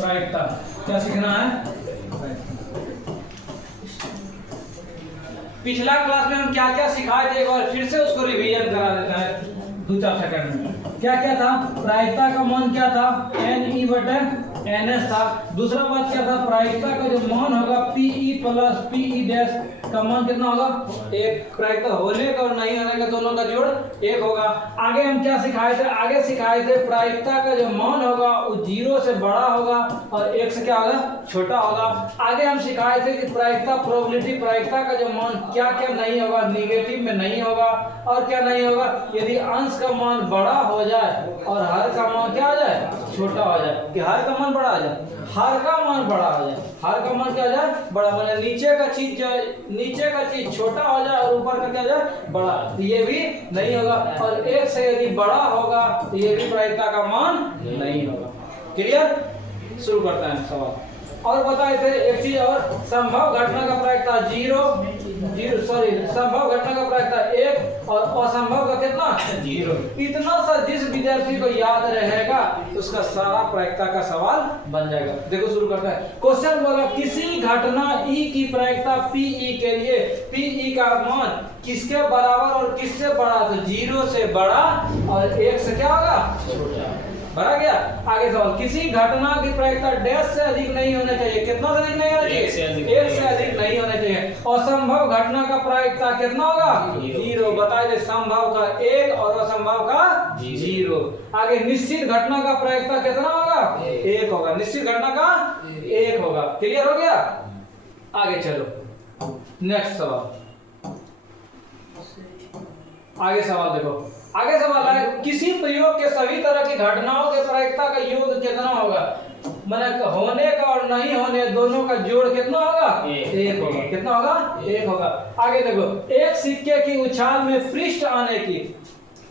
प्रायिकता। क्या सीखना है? पिछला क्लास में हम क्या क्या सिखाए थे, एक बार फिर से उसको रिवीजन करा देता है 2-4 सेकंड में। क्या क्या था? प्रायिकता का मान क्या था? Ne/ns था। दूसरा बात क्या था? प्रायिकता का जो मान होगा Pe प्लस Pe डैश का मान कितना होगा? एक। प्रायिकता होने का और नहीं होने का दोनों का जोड़ एक होगा। आगे हम क्या सिखाए थे? आगे सिखाए थे प्रायिकता का जो मान होगा वो 0 से बड़ा होगा और 1 से क्या होगा? छोटा होगा। आगे हम सिखाए थे कि प्रायिकता प्रोबेबिलिटी प्रायिकता का जो मान क्या क्या नहीं होगा? निगेटिव में नहीं होगा। और क्या नहीं होगा? यदि अंश का मान बड़ा हो जाए और हर का मान क्या हो जाए? छोटा हो जाए। कि हर का मान बड़ा हो जाए, हर का मान बड़ा हो जाए, हर का मान क्या हो जाए? बड़ा। माने नीचे का चीज छोटा हो जाए और ऊपर का क्या हो जाए? बड़ा। तो ये भी नहीं होगा। और 1 से यदि बड़ा होगा तो ये भी प्रायिकता का मान नहीं होगा। क्लियर? शुरू करते हैं सवाल। और बताए थे एक चीज और, संभव घटना का प्रायिकता संभव घटना का प्रायिकता 1 और असंभव का कितना? 0। इतना सा जिस विद्यार्थी को याद रहेगा उसका सारा प्रायिकता का सवाल बन जाएगा। देखो शुरू करते हैं। क्वेश्चन बोला किसी घटना E की प्रायिकता Pe के लिए Pe का मान किसके बराबर और किससे बड़ा? तो 0 से बड़ा और 1 से क्या होगा? छोटा। भरा गया। आगे सवाल, किसी घटना की प्रायिकता डैश से अधिक नहीं होना चाहिए। कितना से अधिक नहीं होना चाहिए? 1 से अधिक नहीं होना चाहिए। असंभव घटना का प्रायिकता कितना होगा? 0। बताए थे संभव का 1 और असंभव का 0। आगे निश्चित घटना का प्रायिकता कितना होगा? 1 होगा। निश्चित घटना का 1 होगा। क्लियर हो गया? आगे चलो नेक्स्ट सवाल। आगे सवाल देखो। आगे सवाल है किसी प्रयोग के सभी तरह की घटनाओं के प्रायिकता का योग कितना होगा? माने होने का और नहीं होने दोनों का जोड़ कितना होगा? 1 होगा। कितना होगा? 1 होगा। आगे देखो, एक सिक्के की उछाल में पृष्ठ आने की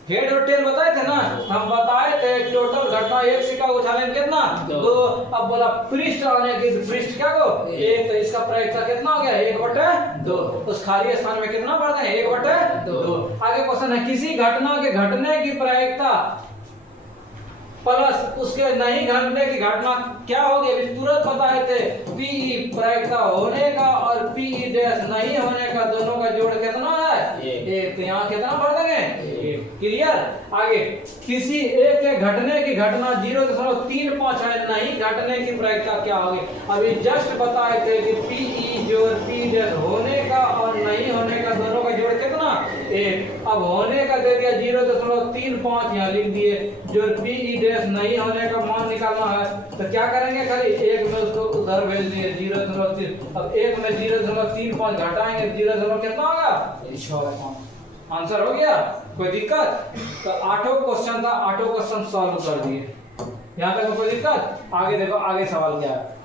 हेड और टेल बताए थे ना, हम बताए थे टोटल घटना एक सिक्का उछालने में कितना? 2। अब बोला पृष्ठ आने की, पृष्ठ क्या को? 1। तो इसका प्रायिकता कितना हो गया? 1/2। उस खाली स्थान में कितना बढ़ते हैं? 1/2। आगे क्वेश्चन है किसी घटना के घटने की प्रायिकता प्लस उसके नहीं घटने की घटना क्या होगी? अभी तुरंत बताए थे Pe प्रायिकता होने का और Pe डैश नहीं होने का दोनों का जोड़ कितना है? 1। तो यहाँ कितना बढ़ देंगे? 1। क्लियर? आगे किसी एक के घटने की घटना 0.35 है, नहीं घटने की प्रायिकता क्या होगी? अभी जस्ट बताए थे कि Pe जोड़ P डैश होने का और नहीं होने का दोनों का जोड़ कितना? 1। अब होने का दे दिया 0.35 यहाँ लिख दिए, जो Pe डैश नहीं होने का मान निकालना है तो क्या करेंगे? खाली 1 में उसको उधर भेज दिए 0.3। अब 1 में 0.35 घटाएंगे 0 कितना होगा? 6। आंसर हो गया? कोई दिक्कत? तो 8वां क्वेश्चन था, 8वां क्वेश्चन सॉल्व कर दिए। यहाँ तक कोई दिक्कत? आगे देखो, आगे सवाल क्या है?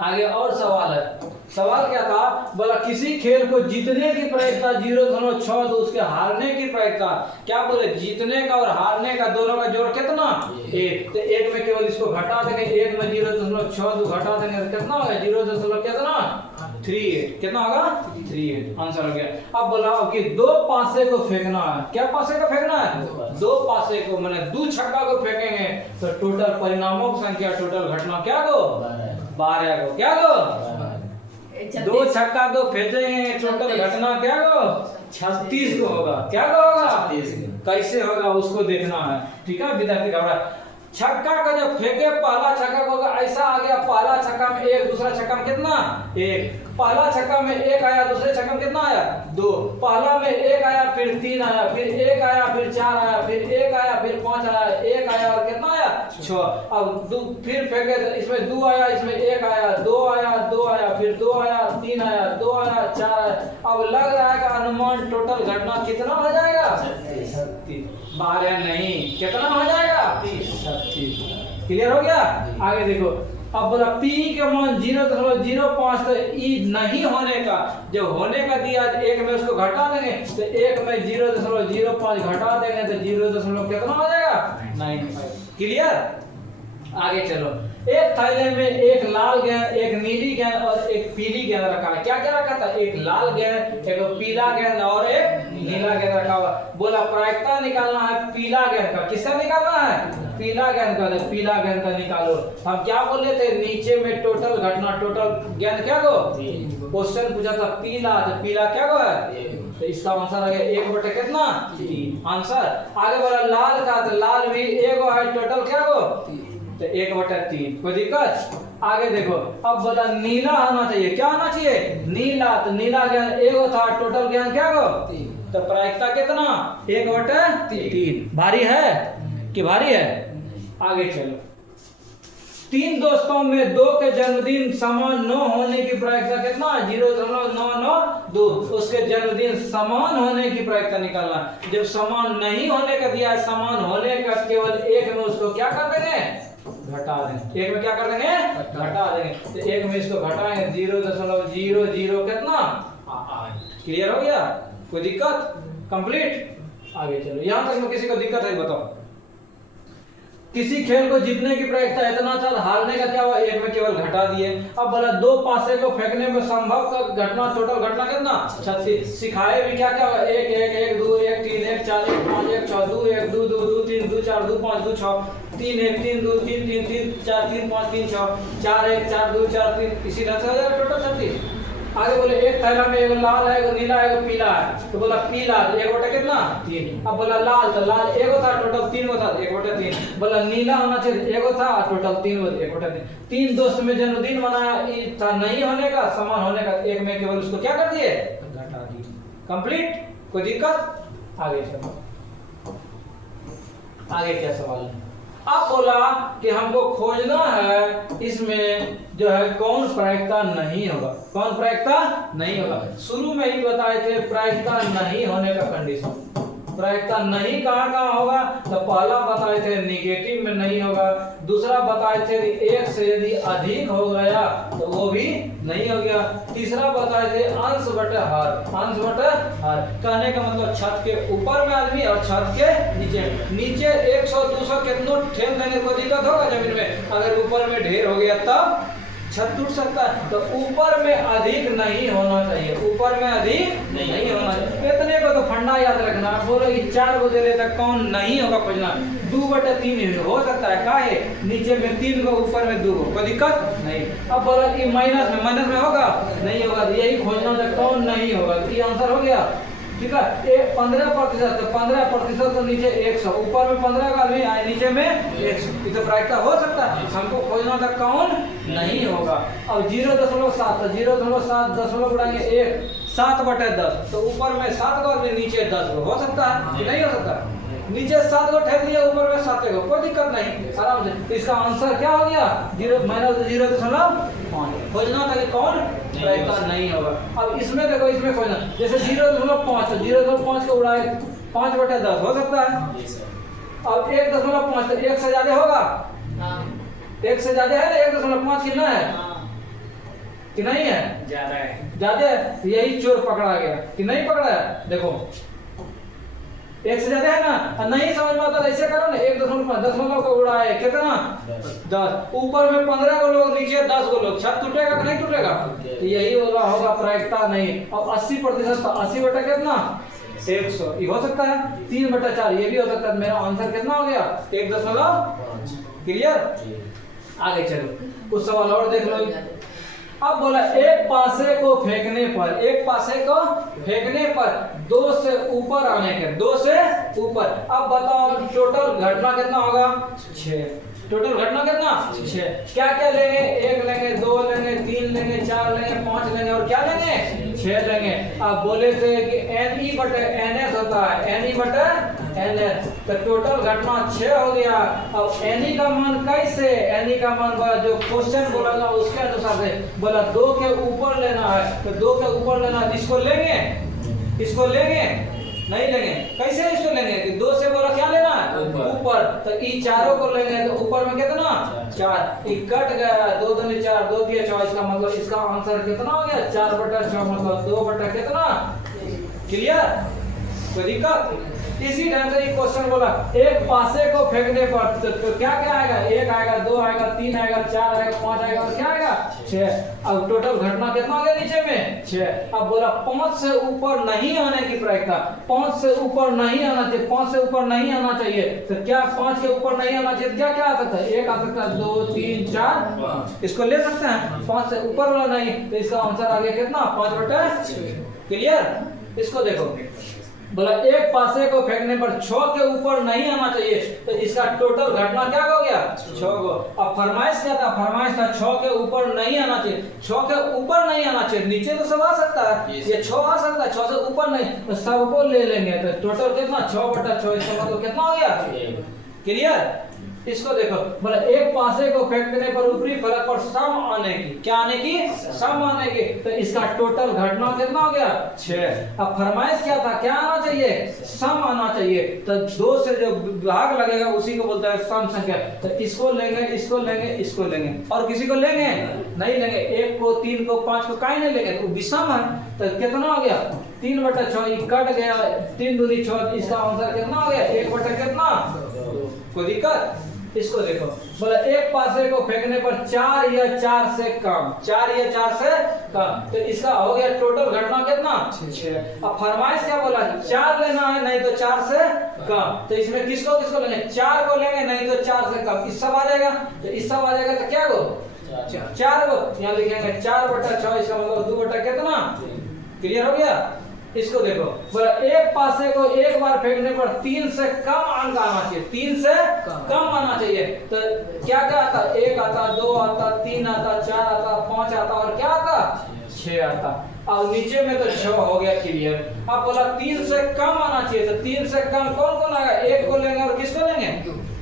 आगे और सवाल है। सवाल क्या था? बोला किसी खेल को जीतने की प्रायिकता 0.6 तो उसके हारने की प्रायिकता क्या? बोले जीतने का और हारने का दोनों का जोड़ कितना? 1। तो 1 में केवल इसको घटा देंगे, 1 में 0.6 घटा देंगे तो कितना होगा? 0.38। कितना होगा? 38। आंसर हो गया। अब बोला कि 2 पासे को फेंकना है। क्या पासे को फेंकना है? 2 पासे को, माने 2 छक्का को फेंकेंगे तो टोटल परिणामों की संख्या टोटल घटना क्या को? 12 को। क्या को? 2 छक्का को फेंकेंगे टोटल घटना क्या को? 36 को होगा। क्या को होगा? 36। कैसे होगा उसको देखना है। ठीक है विद्यार्थी घबरा। छक्का का जब फेंके पहला छक्का को ऐसा आ गया, पहला छक्का में 1, दूसरा छक्का में कितना? 1। पहला छक्का में 1 आया, दूसरे छक्का में कितना आया? 2। पहला में 1 आया, फिर 3 आया, फिर 1 आया, फिर 4 आया, फिर 1 आया, फिर 5 आया, 1 आया और कितना आया? 6। अब फिर फेंके तो इसमें 2 आया, इसमें 1 आया, 2 आया, 2 आया, फिर 2 आया, 3 आया, 2 आया, 4 आया। अब लग रहा है कि अनुमान टोटल घटना कितना हो जाएगा? 36। 12 नहीं, कितना हो जाएगा? 36। क्लियर हो गया? आगे देखो, अब बोला P के मान 0.05 तो E नहीं होने का, जब होने का दिया 1 में उसको घटा देंगे तो 1 में 0.05 घटा देंगे तो 0. कितना हो जाएगा? 95। क्लियर? आगे चलो। एक थैले में एक लाल गेंद, एक नीली गेंद और एक पीली गेंद रखा है। क्या क्या रखा था? एक लाल गेंद, एक पीला गेंद और एक नीला गेंद रखा हुआ। बोला प्रायिकता निकालना है पीला गेंद का। किसका निकालना है? पीला गेंद का। तो पीला गेंद का निकालो। हम क्या बोल रहे थे? नीचे में टोटल घटना, टोटल गेंद क्या को? क्वेश्चन पूछा था पीला, तो पीला क्या को है? तो इसका आंसर आ गया 1 बटे कितना? 3 आंसर। आगे बोला लाल का, तो लाल भी एगो है, टोटल क्या को? तो 1/3। कोई दिक्कत? आगे देखो, अब बोला नीला आना चाहिए। क्या आना चाहिए? नीला। तो नीला गेंद एगो था, टोटल गेंद क्या को? 3। तो प्रायिकता कितना? 1/3। भारी है कि भारी है? आगे चलो। 3 दोस्तों में 2 के जन्मदिन समान न होने की प्रायिकता कितना? 0.992। उसके जन्मदिन समान होने की प्रायिकता निकालना। जब समान नहीं होने का दिया है, समान होने का केवल एक में उसको क्या कर देंगे? घटा देंगे। एक में क्या कर देंगे? घटा देंगे। तो एक में इसको घटाएंगे 0.00 कितना? क्लियर हो गया? कोई दिक्कत? कंप्लीट? आगे चलो। यहां तक में किसी को दिक्कत है बताओ। किसी खेल को जीतने की प्रायिकता इतना था, हारने का क्या हुआ? एक में केवल घटा दिए। अब बोला 2 पासे को फेंकने में संभव का घटना, टोटल घटना कितना? 36। सिखाए भी क्या क्या हुआ? 1 1 1 2 1 3 1 4 1 5 1 6 2 1 2 2 2 3 2 4 2 5 2 6 3 1 3 2 3 3 3 4 3 5 3 6 4 1 4 2 4 3। इसी तरह से हो जाएगा टोटल 36। आगे बोले एक थैला में एगो लाल है, एगो नीला है, एगो पीला है। तो बोला पीला 1/3 कितना? 3। अब बोला लाल, तो लाल एगो था, टोटल 3 गो था, 1/3। बोला नीला होना चाहिए, एगो था, टोटल 3 गो, 1/3। 3 दोस्त में जन्मदिन मनाया, था नहीं होने का, समान होने का, एक में केवल उसको क्या कर दिए? घटा दिए। कंप्लीट? कोई दिक्कत? आगे चलो। आगे क्या सवाल है? अब बोला कि हमको खोजना है इसमें जो है कौन प्रायिकता नहीं होगा। कौन प्रायिकता नहीं होगा? शुरू में ही बताए थे प्रायिकता नहीं होने का कंडीशन। प्रायिकता नहीं कहाँ होगा? तो पहला बताए थे निगेटिव में नहीं होगा। दूसरा बताए थे एक से यदि अधिक हो गया तो वो भी नहीं हो गया। तीसरा बताए थे अंश बटे हर। अंश बटे हर कहने का मतलब छत के ऊपर में आदमी और छत के नीचे। नीचे 100 200 कितनों ठेल देने को दिक्कत होगा जमीन में। अगर ऊपर में ढेर हो गया तब छत टूट सकता है। तो ऊपर में अधिक नहीं होना चाहिए। ऊपर में अधिक नहीं होना चाहिए। इतने को तो फंडा याद रखना। बोलो कि 4 को दे देता कौन नहीं होगा खोजना। 2/3 हो सकता है। का है? नीचे में 3 को, ऊपर में 2 को। कोई दिक्कत नहीं। अब बोला कि माइनस में होगा? नहीं होगा। यही खोजना था कौन नहीं होगा। ये आंसर हो गया। ठीक है। 15%। तो 15% तो नीचे 100, ऊपर में 15 का आदमी आए, नीचे में 100। तो प्रायिकता हो सकता है। हमको खोजना था कौन नहीं होगा। अब 0.7, तो 0.7 दशमलव बढ़ाएंगे 1, 7/10। तो ऊपर में 7 को आदमी, नीचे 10 को। हो सकता है कि नहीं हो सकता? नीचे 7 को ठेक दिया, ऊपर में 7 को। कोई दिक्कत नहीं, आराम से। तो इसका आंसर क्या हो गया? 0.5। खोजना था कि कौन प्रायिकता नहीं होगा। अब इसमें देखो, इसमें खोजना जैसे 0.5, तो 0.5 को उड़ाए 5/10 हो सकता है। अब 1.5, तो 1 से ज्यादा होगा? 1 से ज्यादा है ना? 1.5 कितना है? कि नहीं है? ज्यादा है। ज्यादा है। यही चोर पकड़ा गया कि नहीं पकड़ा है? देखो 1 से ज्यादा है ना? नहीं समझ में आता ऐसे करो ना। 1.5 दशमलव को उड़ाए कितना? 10। ऊपर में 15 को लोग, नीचे 10 को लोग। छत टूटेगा कि नहीं टूटेगा? तो यही होगा प्रायिकता नहीं। अब 80%, तो 80 बटा कितना? 100। ये हो सकता है। 3/4 ये भी हो सकता है। मेरा आंसर कितना हो गया? 1.5। क्लियर? आगे चलो, कुछ सवाल और देख लो। अब बोला एक पासे को फेंकने पर 2 से ऊपर आने के, 2 से ऊपर। अब बताओ टोटल घटना कितना होगा? 6। टोटल घटना कितना? 6। क्या क्या लेंगे? 1 लेंगे, 2 लेंगे, 3 लेंगे, 4 लेंगे, 5 लेंगे और क्या लेंगे? 6 लेंगे। अब बोले थे कि NE/NS होता है। NE/NS। तो टोटल घटना 6 हो गया। अब NE का मान कैसे? NE का मान बोला जो क्वेश्चन बोला था उसके अनुसार से। बोला 2 के ऊपर लेना है, तो 2 के ऊपर लेना है। इसको लेंगे? इसको लेंगे? नहीं लेंगे। कैसे इसको लेंगे? कि 2 से बोला क्या लेना है? ऊपर। तो ई चारों को लेंगे, तो ऊपर में कितना? 4। ई कट गया, 2 दूनी 4, 2 दिए 4। इसका मतलब इसका आंसर कितना हो गया? 4/4 मतलब 2 बटा कितना? क्लियर? कोई दिक्कत? इसी ढंग से ये क्वेश्चन बोला एक पासे को फेंकने पर तो क्या क्या आएगा, 1 आएगा, 2 आएगा, 3 आएगा, 4 आएगा, 5 आएगा और क्या आएगा 6। अब टोटल घटना कितना आ गया नीचे में 6। अब बोला 5 से ऊपर नहीं आने की प्रायिकता, 5 से ऊपर नहीं आना चाहिए, 5 से ऊपर नहीं आना चाहिए तो क्या 5 के ऊपर नहीं आना चाहिए, क्या क्या आ सकता है, 1 आ सकता है, 2 3 4 इसको ले सकते हैं, 5 से ऊपर वाला नहीं तो इसका आंसर आ गया कितना 5/6। क्लियर। इसको देखो बोला एक पासे को फेंकने पर 6 के ऊपर नहीं आना चाहिए तो इसका टोटल घटना क्या हो गया 6 को। अब फरमाइश क्या था, फरमाइश था 6 के ऊपर नहीं आना चाहिए, 6 के ऊपर नहीं आना चाहिए, नीचे तो सब आ सकता है, ये 6 आ सकता है, 6 से ऊपर नहीं तो सबको ले लेंगे तो टोटल कितना 6/6, इसका मतलब कितना हो गया। क्लियर। इसको देखो बोला एक पासे को फेंकने पर ऊपरी फलक पर सम आने की, क्या आने की, सम आने की तो इसका टोटल घटना कितना हो गया 6। अब फरमाइश क्या था, क्या आना चाहिए, सम आना चाहिए तो 2 से जो भाग लगेगा उसी को बोलता है सम संख्या। तो इसको लेंगे, इसको लेंगे, इसको लेंगे और किसी को लेंगे नहीं लेंगे, 1 को 3 को 5 को काहे नहीं लेंगे, तो विषम है तो कितना हो गया 3/6 कट गया, 3 दूनी 6, इसका आंसर कितना हो गया 1 कितना, कोई दिक्कत। इसको देखो बोला एक पासे को फेंकने पर 4 या 4 से कम, 4 या 4 से कम तो इसका हो गया टोटल घटना कितना 6। अब फरमाइश क्या बोला 4 लेना है नहीं तो 4 से कम तो इसमें किसको किसको लेंगे, 4 को लेंगे नहीं तो 4 से कम, इस सब आ जाएगा तो इस सब आ जाएगा तो क्या को 4 को यहाँ लिखेंगे 4/6, इसका मतलब 2 कितना। क्लियर हो गया। इसको देखो बोला एक पासे को एक बार फेंकने पर 3 से कम अंक आना चाहिए, 3 से कम आना चाहिए तो क्या क्या आता, 1 आता, 2 आता, 3 आता, 4 आता, 5 आता और क्या आता 6 आता। अब नीचे में तो 6 हो गया। क्लियर। अब बोला 3 से कम आना चाहिए तो 3 से कम कौन कौन आएगा, 1 को लेंगे और किसको लेंगे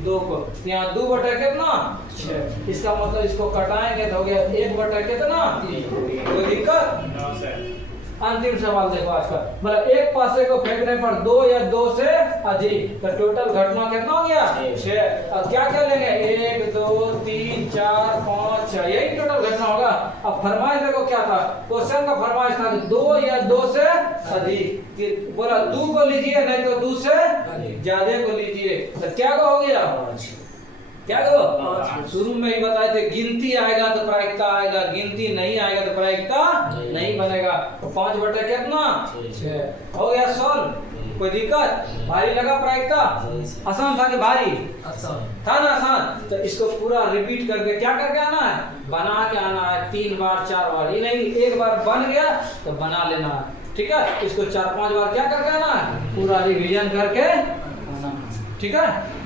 2 को, यहाँ 2 कितना 6, इसका मतलब इसको कटाएंगे तो हो गया 1 कितना। कोई दिक्कत। अंतिम सवाल देखो आज का बोला एक पासे को फेंकने पर 2 या 2 से अधिक तो टोटल घटना कितना हो गया 6। अब क्या क्या लेंगे 1 2 3 4 5 6, यही टोटल घटना होगा। अब फरमाइश देखो क्या था, क्वेश्चन का फरमाइश था 2 या 2 से अधिक, बोला 2 को लीजिए नहीं तो 2 से ज्यादा को लीजिए तो क्या हो गया, क्या करो शुरू में ही बताए थे गिनती आएगा तो प्रायिकता आएगा, गिनती नहीं आएगा तो प्रायिकता नहीं बनेगा। तो 5 कितना 6 हो गया सॉल्व। कोई दिक्कत, भारी लगा प्रायिकता, आसान था कि भारी था ना, आसान। तो इसको पूरा रिपीट करके क्या करके आना है, बना के आना है 3 बार 4 बार, ये नहीं एक बार बन गया तो बना लेना है। ठीक है, इसको 4-5 बार क्या करके आना है, पूरा रिवीजन करके आना। ठीक है।